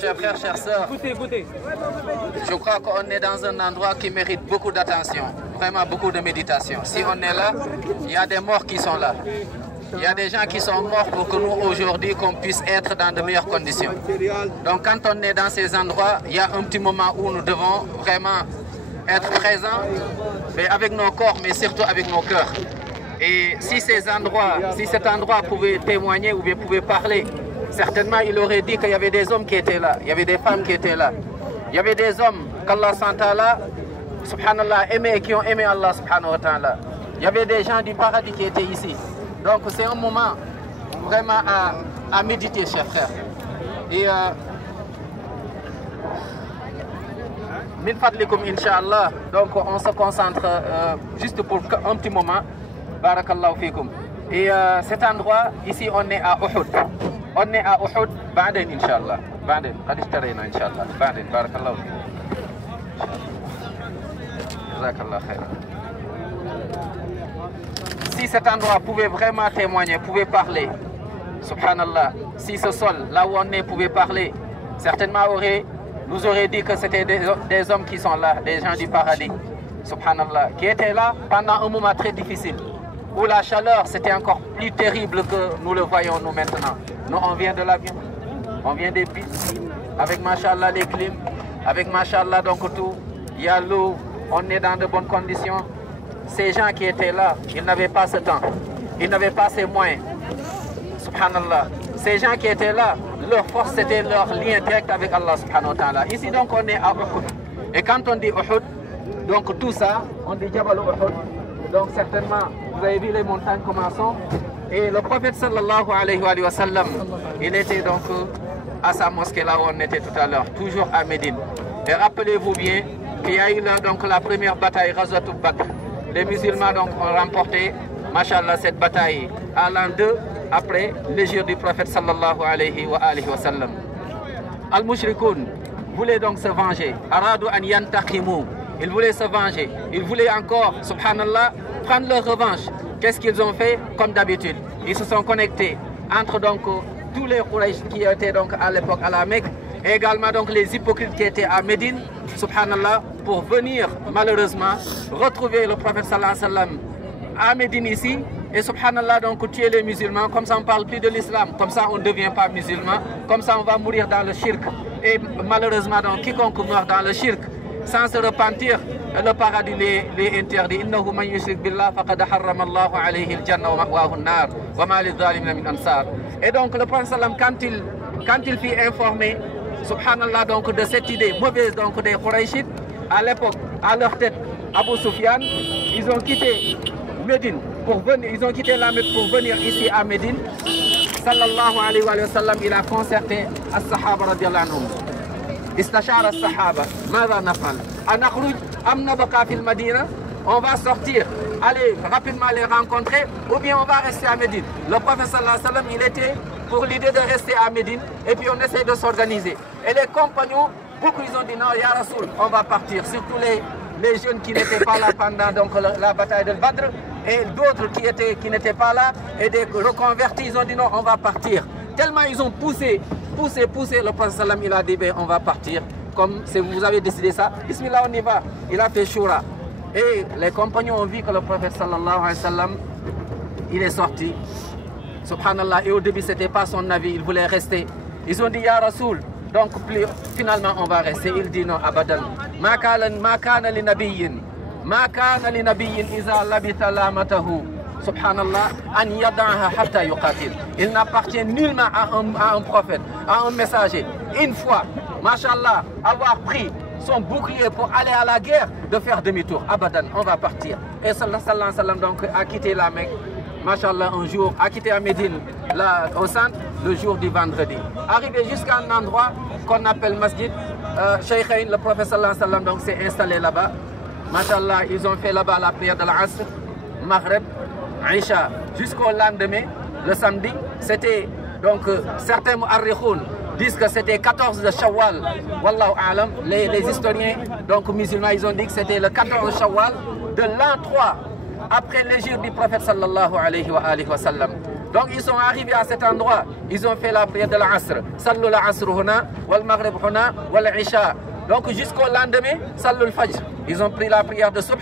Chers frères, chères sœurs, écoutez. Je crois qu'on est dans un endroit qui mérite beaucoup d'attention, vraiment beaucoup de méditation. Si on est là, il y a des morts qui sont là. Il y a des gens qui sont morts pour que nous, aujourd'hui, qu'on puisse être dans de meilleures conditions. Donc quand on est dans ces endroits, il y a un petit moment où nous devons vraiment être présents, mais avec nos corps, mais surtout avec nos cœurs. Et si cet endroit pouvait témoigner ou bien pouvait parler, certainement il aurait dit qu'il y avait des hommes qui étaient là, il y avait des femmes qui étaient là. Il y avait des hommes qu'Allah subhanallah aimait et qui ont aimé Allah subhanahu wa ta'ala. Il y avait des gens du paradis qui étaient ici. Donc c'est un moment vraiment à méditer, chers frères. Et min fadlikum inshallah, donc on se concentre juste pour un petit moment. Barakallahu fikum. Et cet endroit, ici on est à Uhud. On est à Uhud, Ba'den inshallah. Ba'den, qad ishtarayna inshallah. Ba'den, barakallahu fikum. Jazakallah khair. Si cet endroit pouvait vraiment témoigner, pouvait parler, subhanallah, si ce sol, là où on est, pouvait parler, certainement nous aurait dit que c'était des hommes qui sont là, des gens du paradis, subhanallah, qui étaient là pendant un moment très difficile, où la chaleur c'était encore plus terrible que nous le voyons nous maintenant. Nous on vient de l'avion, on vient des pistes, avec machallah les clims, avec machallah donc tout, il y a l'eau, on est dans de bonnes conditions. Ces gens qui étaient là, ils n'avaient pas ce temps, ils n'avaient pas ces moyens, subhanallah. Ces gens qui étaient là, leur force c'était leur lien direct avec Allah subhanahu wa ta'ala. Ici donc on est à Uhud, et quand on dit Uhud, donc tout ça, on dit Jabal Uhud. Donc certainement, vous avez vu les montagnes comment sont. Et le prophète sallallahu alayhi wa sallam, il était donc à sa mosquée là où on était tout à l'heure, toujours à Médine. Et rappelez-vous bien qu'il y a eu là, donc la première bataille, Ghazwatul Badr. Les musulmans donc ont remporté, machallah, cette bataille à l'an 2 après l'hégire du prophète sallallahu alayhi wa sallam. Al-Mushrikoun voulaient donc se venger. Aradu an yantaqimu. Ils voulaient se venger. Ils voulaient encore, subhanallah, prendre leur revanche. Qu'est-ce qu'ils ont fait? Comme d'habitude, ils se sont connectés entre donc tous les Quraysh qui étaient donc à l'époque à la Mecque, et également donc les hypocrites qui étaient à Médine, subhanallah, pour venir malheureusement retrouver le prophète sallallahu alayhi wa sallam à Médine ici, et subhanallah donc tuer les musulmans. Comme ça on ne parle plus de l'islam, comme ça on ne devient pas musulman, comme ça on va mourir dans le shirk. Et malheureusement donc quiconque meurt dans le shirk sans se repentir, le paradis les interdit. Innahu man yushrik billah faqad harrama Allahu alayhi al-janna wa ma'wahu an-nar wa ma lidh-dhalimina min ansar. Et donc le prophète sallam quand il fut informé, subhanallah donc de cette idée mauvaise donc des Qurayshites, à l'époque, à leur tête, Abu Sufyan, ils ont quitté Médine pour venir, ils ont quitté la Mecque pour venir ici à Médine. Sallallahu alayhi wa sallam, il a concerté as-sahaba radiyallahu anhum. Istashara as-sahaba, ماذا نفعل؟ أنخرج أم نبقى في المدينة? On va sortir, aller rapidement les rencontrer, ou bien on va rester à Médine. Le prophète sallallahu alayhi wa sallam, il était pour l'idée de rester à Médine, et puis on essaie de s'organiser. Et les compagnons, beaucoup ils ont dit non, ya Rasoul, on va partir. Surtout les jeunes qui n'étaient pas là pendant donc, la bataille de Badr, et d'autres qui n'étaient pas là, et des reconvertis, ils ont dit non, on va partir. Tellement ils ont poussé, le prophète sallam, il a dit ben, on va partir. Comme si vous avez décidé ça, bismillah, on y va. Il a fait shura. Et les compagnons ont vu que le prophète sallallahu alayhi wa sallam, il est sorti. Subhanallah, et au début c'était pas son avis, il voulait rester. Ils ont dit ya Rasoul, donc finalement on va rester. Il dit non, abadan. Ma kana li nabiyyin iza labita lamatahu. Subhanallah, an yada'aha hatta yuqatil. Il n'appartient nullement à un prophète, à un messager. Une fois, mashallah, avoir pris son bouclier pour aller à la guerre, de faire demi-tour. Abadan, on va partir. Et sallallahu alayhi wa sallam donc a quitté la Mecque, mashallah, un jour, a quitté à Médine, là, au centre, le jour du vendredi. Arrivé jusqu'à un endroit qu'on appelle Masjid, Shaykhain, le prophète sallallahu alayhi wa sallam donc s'est installé là-bas. Mashallah, ils ont fait là-bas la prière de l'Asr, Maghreb, Aïcha, jusqu'au lendemain, le samedi. C'était donc certains mu'arrikhoun disent que c'était 14 de Shawwal. Wallahu a'lam. Les historiens donc musulmans, ils ont dit que c'était le 14 de Shawwal de l'an 3 après l'hégire du prophète sallallahu alayhi wa sallam. Donc ils sont arrivés à cet endroit, ils ont fait la prière de l'Asr. Sallu l'Asr huna, wal Maghrib huna, wal Isha. Donc jusqu'au lendemain, Sallu al-Fajr. Ils ont pris la prière de Subh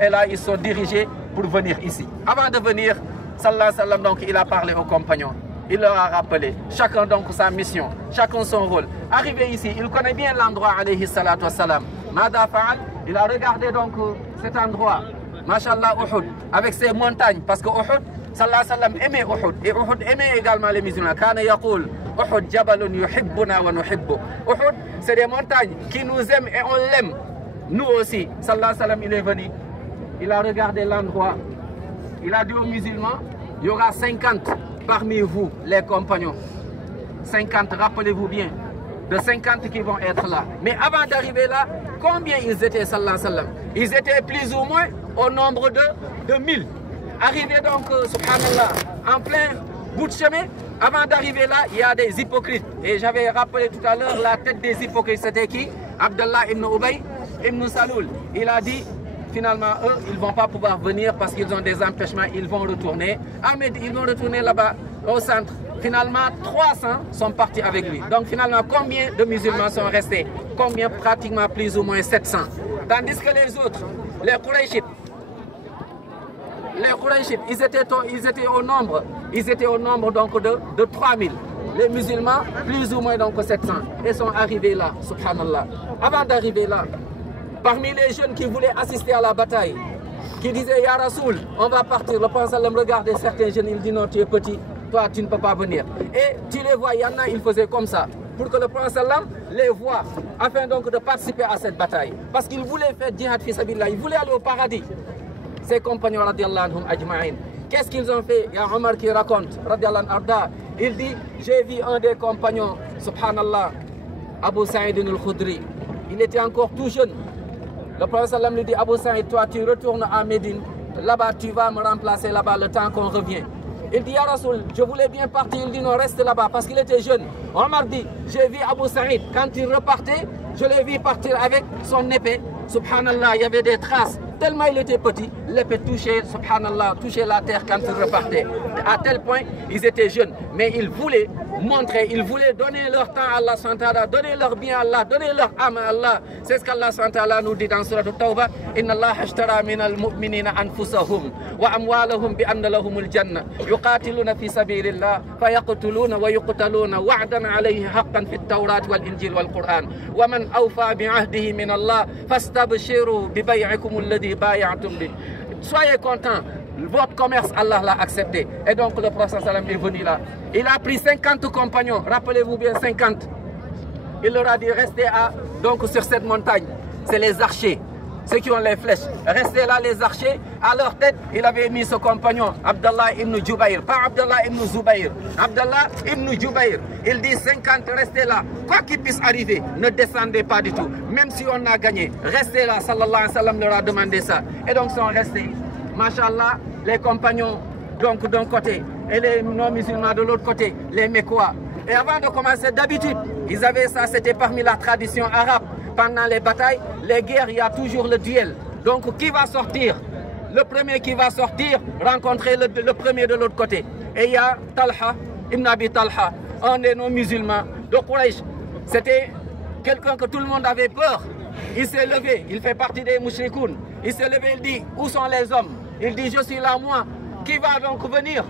et là ils sont dirigés pour venir ici. Avant de venir, sallallahu alayhi wa sallam, donc il a parlé aux compagnons. Il leur a rappelé, chacun donc sa mission, chacun son rôle. Arrivé ici, il connaît bien l'endroit, alayhi salatu wassalam. Mada fa'al, il a regardé donc cet endroit, mashallah Uhud, avec ses montagnes, parce que Uhud, sallallahu alayhi wa sallam aimait Uhud, et Uhud aimait également les musulmans. Kana yaqul, Uhud jabalun yuhibbuna wa nuhibbu. Uhud, c'est des montagnes qui nous aiment et on l'aime. Nous aussi, sallallahu alayhi wa sallam, il est venu, il a regardé l'endroit, il a dit aux musulmans, il y aura 50 parmi vous, les compagnons. 50, rappelez-vous bien, de 50 qui vont être là. Mais avant d'arriver là, combien ils étaient, sallallahu alayhi wa sallam? Ils étaient plus ou moins au nombre de 1000. Arrivés donc, subhanallah, en plein bout de chemin, avant d'arriver là, il y a des hypocrites. Et j'avais rappelé tout à l'heure, la tête des hypocrites, c'était qui? Abdallah ibn Ubay ibn Salul. Il a dit, finalement, eux, ils ne vont pas pouvoir venir parce qu'ils ont des empêchements, ils vont retourner. Ahmed, ils vont retourner là-bas, au centre. Finalement, 300 sont partis avec lui. Donc finalement, combien de musulmans sont restés? Combien? Pratiquement plus ou moins 700. Tandis que les autres, les Qurayshites, ils étaient au nombre donc de 3000. Les musulmans, plus ou moins donc 700. Ils sont arrivés là, subhanallah. Avant d'arriver là, parmi les jeunes qui voulaient assister à la bataille, qui disaient, Ya Rasoul, on va partir. Le prophète sallam regardait certains jeunes, il dit, non, tu es petit, toi tu ne peux pas venir. Et tu les vois, il y en a, ils faisaient comme ça, pour que le prophète sallam les voie, afin donc de participer à cette bataille. Parce qu'ils voulaient faire djihad fi sabilillah, ils voulaient aller au paradis. Ses compagnons, radiallahu anhum ajma'in, qu'est-ce qu'ils ont fait? Il y a Omar qui raconte, radiallahu anhu, il dit, j'ai vu un des compagnons, subhanallah, Abu Sa'id al-Khudri, il était encore tout jeune. Le prophète sallam lui dit, Abu Sa'id, toi tu retournes à Médine, là-bas tu vas me remplacer là-bas le temps qu'on revient. Il dit, Ya Rasoul, je voulais bien partir. Il dit, non, reste là-bas parce qu'il était jeune. Omar dit, j'ai vu Abu Sa'id, quand il repartait, je l'ai vu partir avec son épée. Subhanallah, il y avait des traces. Tellement il était petit, l'épée touchait, subhanallah, touchait la terre quand il repartait. À tel point, ils étaient jeunes. Mais ils voulaient montrer, ils voulaient donner leur temps à Allah SWT, donner leur bien à Allah, donner leur âme à Allah. C'est ce qu'Allah SWT nous dit dans Surah At-Tawbah. Inna Allah ashtara minal mu'minina anfusahum wa amwalahum bi anna lahumul jannah. Yuqatiluna fi sabilillah, fayaqtuluna wa yuqtaluna wa'dan alayhi haqqan fit tawrat wal injil wal Qur'an. Wa man awfa bi'ahdihi min Allah, fastabshiru bi bay'ikum alladhi bay'atum bi. Soyez contents. Votre commerce, Allah l'a accepté. Et donc le prophète sallam est venu là. Il a pris 50 compagnons, rappelez-vous bien 50. Il leur a dit restez donc sur cette montagne. C'est les archers, ceux qui ont les flèches. Restez là les archers. À leur tête, il avait mis ce compagnon, Abdallah ibn Jubayr. Pas Abdallah ibn Zubayr. Abdallah ibn Jubayr. Il dit 50, restez là. Quoi qu'il puisse arriver, ne descendez pas du tout. Même si on a gagné, restez là. Sallallahu alayhi wa sallam leur a demandé ça. Et donc ils sont restés. Masha'Allah, les compagnons donc d'un côté et les non-musulmans de l'autre côté, les Mécois. Et avant de commencer, d'habitude, ils avaient ça, c'était parmi la tradition arabe. Pendant les batailles, les guerres, il y a toujours le duel. Donc qui va sortir? Le premier qui va sortir, rencontrer le premier de l'autre côté. Et il y a Talha, Ibn Abi Talha, un des non-musulmans de Quraysh. C'était quelqu'un que tout le monde avait peur. Il s'est levé, il fait partie des mouchrikoun. Il s'est levé, il dit, où sont les hommes? Il dit, je suis là, moi. Qui va donc venir?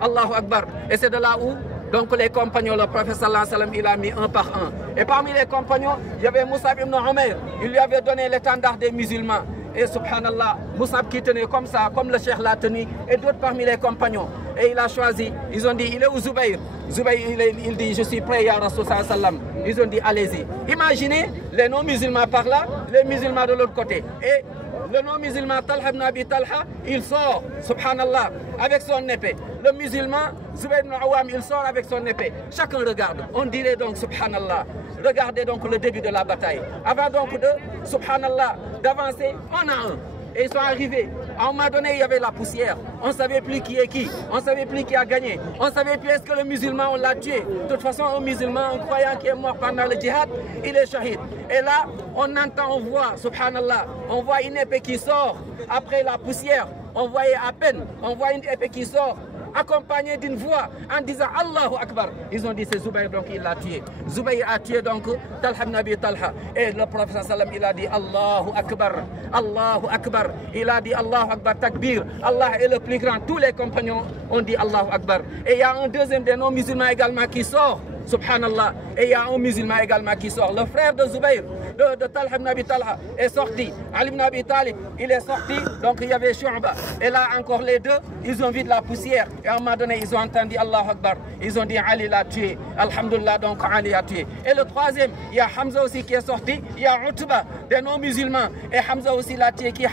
Allahu Akbar. Et c'est de là où, donc les compagnons, le prophète sallallahu alayhi wa sallam, il a mis un par un. Et parmi les compagnons, il y avait Moussab ibn Umayr. Il lui avait donné l'étendard des musulmans. Et subhanallah, Moussab qui tenait comme ça, comme le cheikh l'a tenu, et d'autres parmi les compagnons. Et il a choisi, ils ont dit, il est où Zubayr? Zubayr, il dit, je suis prêt, ya Rasul sallallahu alayhi wa sallam. Ils ont dit, allez-y. Imaginez les non-musulmans par là, les musulmans de l'autre côté. Et le non-musulman Talha ibn Abi Talha, il sort, subhanallah, avec son épée. Le musulman Zubayr ibn Awam, il sort avec son épée. Chacun regarde. On dirait donc, subhanallah, regardez donc le début de la bataille. Avant donc de, subhanallah, d'avancer, on a un. Et ils sont arrivés. À un moment donné, il y avait la poussière. On ne savait plus qui est qui. On ne savait plus qui a gagné. On ne savait plus est-ce que le musulman, on l'a tué. De toute façon, un musulman, un croyant qui est mort pendant le djihad, il est shahid. Et là, on entend, on voit, subhanallah, on voit une épée qui sort après la poussière. On voyait à peine, on voit une épée qui sort accompagné d'une voix en disant Allahu Akbar. Ils ont dit c'est Zubayr, donc il l'a tué. Zubayr a tué donc Talha ibn Abi Talha. Et le prophète sallam, il a dit Allahu Akbar, Allahu Akbar. Il a dit Allahu Akbar, takbir. Allah est le plus grand. Tous les compagnons ont dit Allahu Akbar. Et il y a un deuxième des non-musulmans également qui sort. Subhanallah. Et il y a un musulman également qui sort. Le frère de Zubayr, de Talha ibn Abi Talha, est sorti. Ali ibn Abi Talib, il est sorti. Donc il y avait Shu'ba. Et là encore les deux, ils ont vu de la poussière. Et à un moment donné, ils ont entendu Allahu Akbar. Ils ont dit Ali l'a tué. Alhamdulillah, donc Ali a tué. Et le troisième, il y a Hamza aussi qui est sorti. Il y a Utba, des non-musulmans. Et Hamza aussi l'a tué. Qui est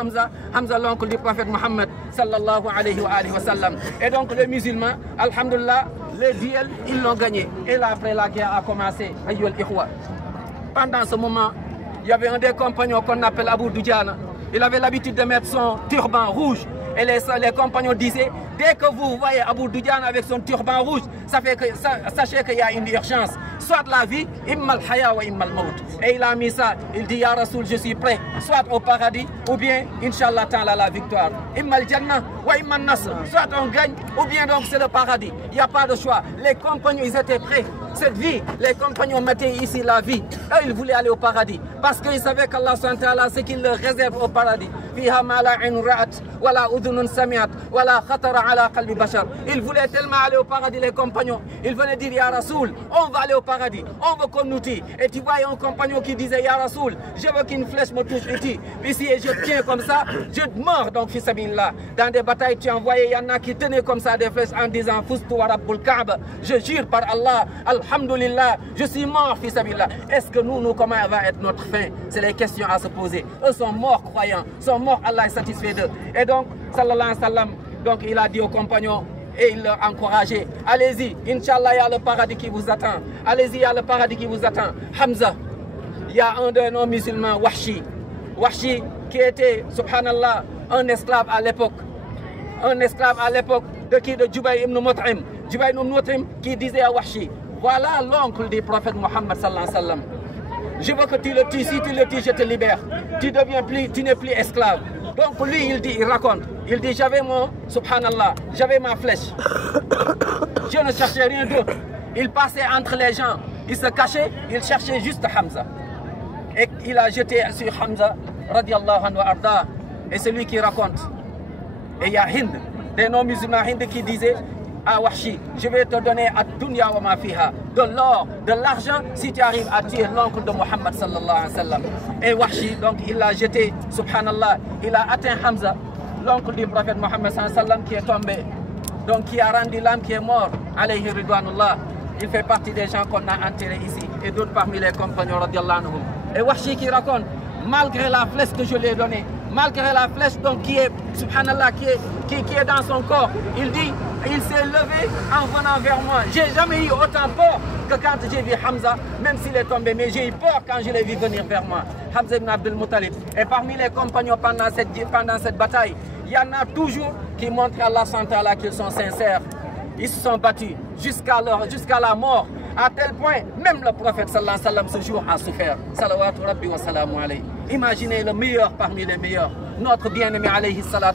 Hamza? Hamza, l'oncle du prophète Mohammed sallallahu alayhi wa sallam. Et donc les musulmans, alhamdulillah, les duels, ils l'ont gagné. Et là, après, la guerre a commencé. Pendant ce moment, il y avait un des compagnons qu'on appelle Abu Dujana. Il avait l'habitude de mettre son turban rouge. Et les compagnons disaient, dès que vous voyez Abu Dujana avec son turban rouge, sachez qu'il y a une urgence. Soit la vie, immal haya wa immal maut. Et il a mis ça, il dit, Ya Rasoul, je suis prêt, soit au paradis, ou bien, Inch'Allah ta'ala, la victoire. Immal jannah wa immal nasr. Soit on gagne, ou bien donc c'est le paradis. Il n'y a pas de choix. Les compagnons, ils étaient prêts. Cette vie, les compagnons mettaient ici la vie. Eux, ils voulaient aller au paradis. Parce qu'ils savaient qu'Allah, c'est qu'il leur réserve au paradis. Ils voulaient tellement aller au paradis, les compagnons. Ils venaient dire, Ya Rasoul, on va aller au paradis, on veut qu'on nous tue. Et tu vois, il y a un compagnon qui disait, Ya Rasoul, je veux qu'une flèche me touche ici. Et je tiens comme ça, je meurs donc, fils là. Dans des batailles, tu envoyais, il y en a qui tenaient comme ça des flèches en disant, Fustu wa Rabbul Kaaba. Je jure par Allah, Alhamdulillah, je suis mort, fils là. Est-ce que nous, comment va être notre fin? C'est les questions à se poser. Eux sont morts croyants, sont morts, Allah est satisfait d'eux. Et donc, sallallahu alayhi wa sallam, donc il a dit aux compagnons, et il leur encourageait, allez-y, Inch'Allah, il y a le paradis qui vous attend. Allez-y, il y a le paradis qui vous attend. Hamza, il y a un de nos musulmans, Wahshi. Wahshi, qui était, subhanallah, un esclave à l'époque. Un esclave à l'époque de qui? De Jubayr ibn Mut'im. Jubayr ibn Mut'im qui disait à Wahshi, voilà l'oncle du prophète Mohammed sallallahu alayhi wa sallam. Je veux que tu le tues, si tu le tues, je te libère. Tu n'es plus esclave. Donc lui, il raconte, il dit, j'avais mon, subhanallah, j'avais ma flèche. Je ne cherchais rien d'autre. Il passait entre les gens, il se cachait, il cherchait juste Hamza. Et il a jeté sur Hamza, radiallahu anhu arda. Et c'est lui qui raconte. Et il y a Hind, des non-musulmans Hind qui disaient, à Wahshi, je vais te donner à dunya wa ma fiha, de l'or, de l'argent, si tu arrives à tuer l'oncle de Mohammed sallallahu alayhi wa sallam. Et Wahshi, donc il l'a jeté, subhanallah, il a atteint Hamza, l'oncle du prophète Mohammed sallallahu alayhi wa sallam qui est tombé, donc qui a rendu l'âme qui est mort, alayhi ridwanullah. Il fait partie des gens qu'on a enterrés ici, et d'autres parmi les compagnons radiallahu anhum. Et Wahshi qui raconte, malgré la flèche que je lui ai donnée, malgré la flèche donc qui est, subhanallah, qui est dans son corps, il dit, il s'est levé en venant vers moi. J'ai jamais eu autant peur que quand j'ai vu Hamza, même s'il est tombé, mais j'ai eu peur quand je l'ai vu venir vers moi. Hamza ibn Abdul Muttalib. Et parmi les compagnons pendant cette bataille, il y en a toujours qui montrent à Allah Santala qu'ils sont sincères. Ils se sont battus jusqu'à la mort. À tel point, même le prophète sallallahu alayhi wa sallam ce jour a souffert. Salawatu rabbi wa salamu alayhi. Imaginez le meilleur parmi les meilleurs, notre bien-aimé alayhi salam.